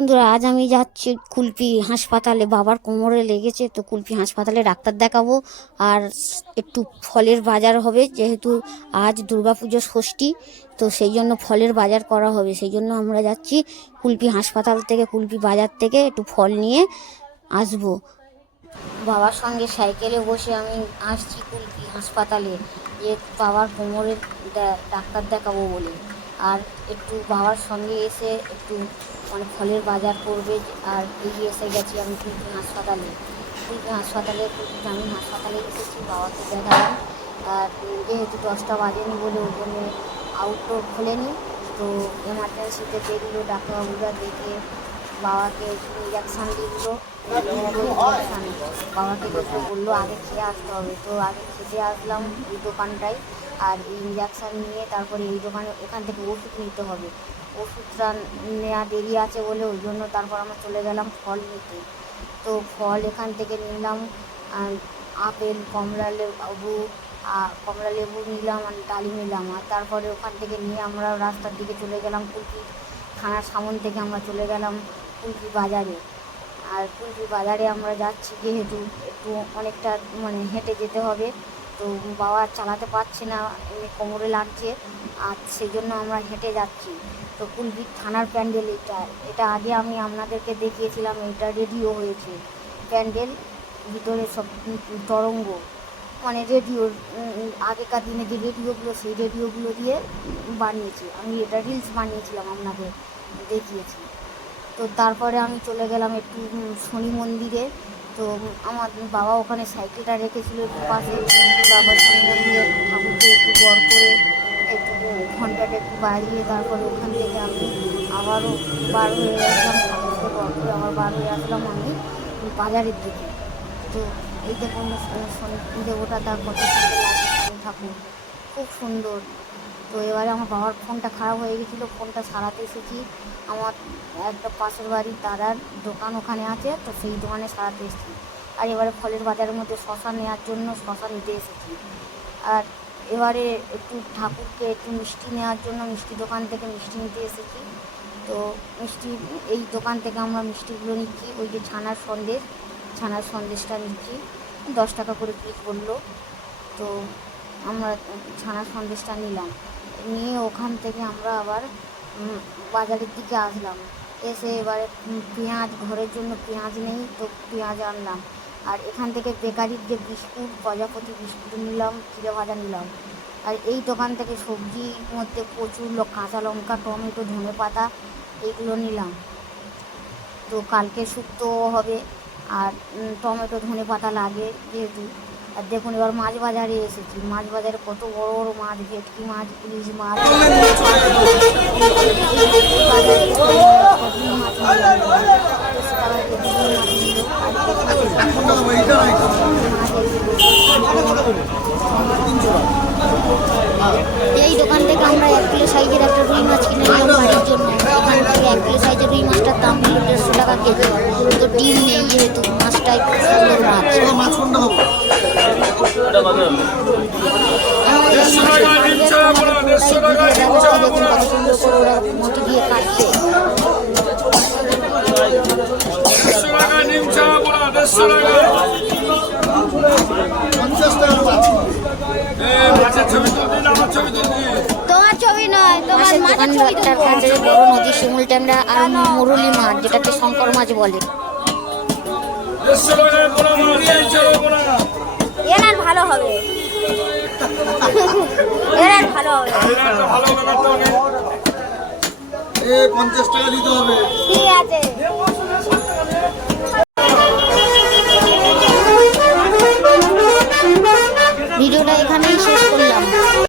বন্ধুরা, আজ আমি যাচ্ছি কুলপি হাসপাতালে। বাবার কোমরে লেগেছে, তো কুলপি হাসপাতালে ডাক্তার দেখাবো। আর একটু ফলের বাজার হবে, যেহেতু আজ দুর্গাপুজো ষষ্ঠী, তো সেই জন্য ফলের বাজার করা হবে। সেই জন্য আমরা যাচ্ছি কুলপি হাসপাতাল থেকে, কুলপি বাজার থেকে একটু ফল নিয়ে আসবো। বাবার সঙ্গে সাইকেলে বসে আমি আসছি কুলপি হাসপাতালে, যে বাবার কোমরের ডাক্তার দেখাবো বলে। আর একটু বাবার সঙ্গে এসে একটু ফলের বাজার করবে। আর এগিয়ে এসে গেছি আমি কুলপি হাসপাতালে। কুলপি গ্রামীণ হাসপাতালে এসেছি, বাবাকে দেখালাম। আর যেহেতু 10টা বাজেনি বলে ওই জন্য আউটডোর খোলেনি, তো এমার্জেন্সিতে দেখলো ডাক্তারবাবুরা, দেখে বাবাকে ইঞ্জেকশান দিলো। বাবাকে দেখে বললো আগে খেয়ে আসতে হবে, তো আগে খেতে আসলাম এই দোকানটায়। আর এই ইঞ্জেকশান নিয়ে তারপরে এই দোকানে, এখান থেকে ওষুধ নিতে হবে। ওষুধটা নেওয়া দেরি আছে বলে ওই জন্য তারপর আমরা চলে গেলাম ফল নিতে। তো ফল এখান থেকে নিলাম, আপেল, কমলা লেবু নিলাম, আর ডালিম নিলাম। আর তারপরে ওখান থেকে নিয়ে আমরা রাস্তার দিকে চলে গেলাম, কুলপি থানার সামন থেকে আমরা চলে গেলাম কুলপি বাজারে। আর কুলপি বাজারে আমরা যাচ্ছি যেহেতু একটু অনেকটা হেঁটে যেতে হবে, তো বাবা চালাতে পারছে না, এমনি কোমরে লাগছে, আর সেই জন্য আমরা হেঁটে যাচ্ছি। তো কুলপি থানার প্যান্ডেল এটা আগে আমি আপনাদেরকে দেখিয়েছিলাম। এটা রেডিও হয়েছে প্যান্ডেল, ভিতরে সব তরঙ্গ, রেডিওর আগেকার দিনে যে রেডিওগুলো, সেই রেডিওগুলো দিয়ে বানিয়েছি। আমি এটা রিলস বানিয়েছিলাম, আপনাকে দেখিয়েছি। তো তারপরে আমি চলে গেলাম একটু শনি মন্দিরে। তো আমার বাবা ওখানে সাইকেলটা রেখেছিল একটু পাশে, তারপর শনি মন্দিরে ঠাকুরকে একটু বর করে একটু ঘন্টাটা একটু বাড়িয়ে তারপরে ওখান থেকে আমি আবারও বার হয়ে আসলাম, ঠাকুরকে বর করে আবার বার হয়ে আসলাম আমি বাজারের দিকে। তো এই দেখুন শনি দেবতা, তার কত সুন্দর লাগছে ঠাকুর, খুব সুন্দর। তো এবারে আমার বাবার ফোনটা খারাপ হয়ে গেছিলো, ফোনটা সারাতে এসেছি। আমার একটা পাশের বাড়ির দাদার দোকান ওখানে আছে, তো সেই দোকানে সারাতে এসেছি। আর এবারে ফলের বাজারের মধ্যে শশা নেওয়ার জন্য শশা নিতে এসেছি। আর এবারে একটু ঠাকুরকে একটু মিষ্টি নেওয়ার জন্য মিষ্টি দোকান থেকে মিষ্টি নিতে এসেছি। তো মিষ্টি এই দোকান থেকে আমরা মিষ্টিগুলো নিচ্ছি, ওই যে ছানার সন্দেশটা নিচ্ছি, 10 টাকা করে পিস বললো। তো আমরা ছানার সন্দেশটা নিলাম, নিয়ে ওখান থেকে আমরা আবার বাজারের দিকে আসলাম। এসে এবারে পেঁয়াজ, ঘরের জন্য পেঁয়াজ নেই, তো পেঁয়াজ আনলাম। আর এখান থেকে বেকারির যে বিস্কুট, প্রজাপতি বিস্কুট নিলাম, চিড়ে ভাজা নিলাম। আর এই দোকান থেকে সবজির মধ্যে প্রচুর কাঁচা লঙ্কা, টমেটো, ধনেপাতা এইগুলো নিলাম। তো কালকে শুক্তো হবে, আর টমেটো ধনেপাতা লাগে যেহেতু। আর দেখুন এবার মাছ বাজারে এসেছি, মাছ বাজারে কত বড় বড় মাছ, ভেটকি মাছ, ইলিশ মাছ, এই দোকান থেকে আমরা 1 কিলো সাইজের একটা রুই মাছ কিনে নিলাম বাড়ির জন্য। এখান থেকে 1 কিলো সাইজের রুই মাছটার দাম হলো 150 টাকা কেজি। তো ডিম নেই, যেহেতু মাছটাই খুব সুন্দর মাছ। মতি দিয়ে কাটছে। তোমার ছবি নয়, তোমার দোকানদারটার কাছে বড় নদী, শিমুল ট্যাংরা আর মুরুলি মাছ, যেটাকে শঙ্কর মাছ বলে। এনার ভালো হবে, এনার ভালো হবে, 50 টাকা দিতে হবে। ঠিক আছে।